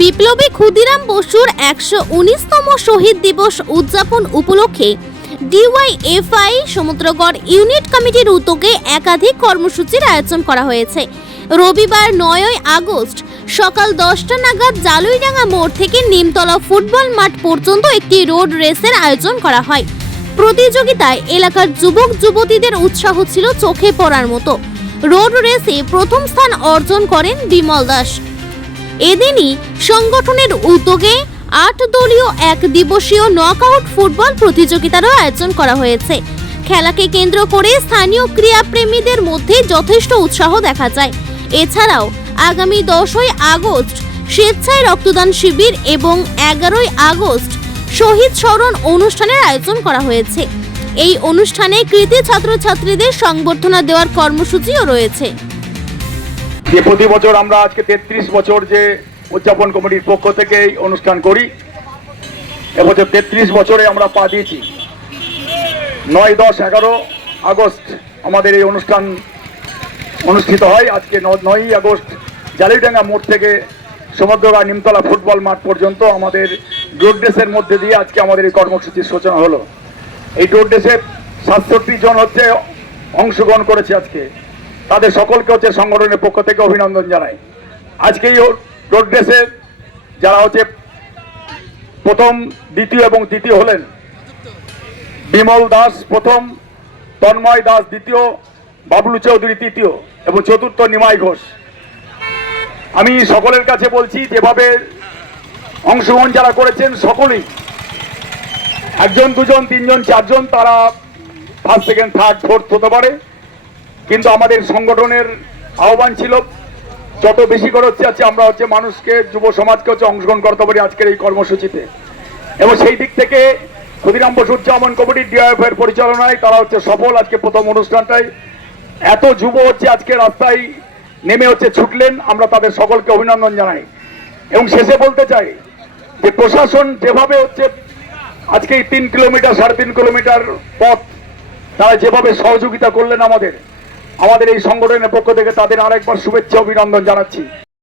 বিপ্লবী ক্ষুদিরাম বসুর ১১৯তম শহীদ দিবস উদযাপন উপলক্ষে ডিওয়াইএফআই সমুদ্রগড় ইউনিট কমিটির উদ্যোগে একাধিক কর্মসূচির আয়োজন করা হয়েছে। রবিবার ৯ আগস্ট সকাল ১০টা নাগাদ জালুইডাঙ্গা মোড় থেকে নিমতলা ফুটবল মাঠ পর্যন্ত একটি রোড রেসের আয়োজন করা হয়। প্রতিযোগিতায় এলাকার যুবক যুবতীদের উৎসাহ ছিল চোখে পড়ার মতো। রোড রেসে প্রথম স্থান অর্জন করেন বিমল দাস। এদিনই সংগঠনের উদ্যোগে ৮ দলীয় এক দিবসীয় নকআউট ফুটবল প্রতিযোগিতারও আয়োজন করা হয়েছে। খেলাকে কেন্দ্র করে স্থানীয় ক্রীড়াপ্রেমীদের মধ্যে যথেষ্ট উৎসাহ দেখা যায়। এছাড়াও আগামী ১০ই আগস্ট স্বেচ্ছায় রক্তদান শিবির এবং ১১ই আগস্ট শহীদ স্মরণ অনুষ্ঠানের আয়োজন করা হয়েছে। এই অনুষ্ঠানে কৃতি ছাত্রছাত্রীদের সংবর্ধনা দেওয়ার কর্মসূচিও রয়েছে। যে প্রতি বছর আমরা আজকে ৩৩ বছর যে উদযাপন কমিটির পক্ষ থেকে এই অনুষ্ঠান করি, এবছর ৩৩ বছরে আমরা পা দিয়েছি। ৯, ১০, ১১ আগস্ট আমাদের এই অনুষ্ঠান অনুষ্ঠিত হয়। আজকে ৯ই আগস্ট জালুইডাঙ্গা মোড় থেকে সমুদ্রগড় নিমতলা ফুটবল মাঠ পর্যন্ত আমাদের রোড রেসের মধ্যে দিয়ে আজকে আমাদের এই কর্মসূচির সূচনা হলো। এই রোড রেসে ৬৭ জন অংশগ্রহণ করেছে আজকে। তাদের সকলকে সংগঠনের পক্ষ থেকে অভিনন্দন জানাই। আজকে এই রোড রেসে যারা প্রথম, দ্বিতীয় এবং তৃতীয় হলেন বিমল দাস প্রথম, তন্ময় দাস দ্বিতীয়, বাবলু চৌধুরী তৃতীয় এবং চতুর্থ নিমাই ঘোষ। আমি সকলের কাছে বলছি, যেভাবে অংশগ্রহণ যারা করেছেন সকলেই, ১ জন ২ জন ৩ জন ৪ জন তারা ফার্স্ট, সেকেন্ড, থার্ড, ফোর্থ হতে পারে, কিন্তু আমাদের সংগঠনের আহ্বান ছিল যত বেশি করে আমরা মানুষকে, যুব সমাজকে অংশগ্রহণ করতে পারি আজকের এই কর্মসূচিতে। এবং সেই দিক থেকে ক্ষুদিরাম বসু উদযাপন কমিটির ডিওয়াইএফআই এর পরিচালনায় তারা সফল। আজকে প্রথম অনুষ্ঠানটাই এত যুব আজকে রাস্তায় নেমে ছুটলেন, আমরা তাদের সকলকে অভিনন্দন জানাই। এবং শেষে বলতে চাই যে প্রশাসন যেভাবে আজকে এই ৩ কিলোমিটার ৩.৫ কিলোমিটার পথ তারা যেভাবে সহযোগিতা করলেন আমাদের এই সংগঠনের পক্ষ থেকে তাদের আরেকবার শুভেচ্ছা অভিনন্দন জানাচ্ছি।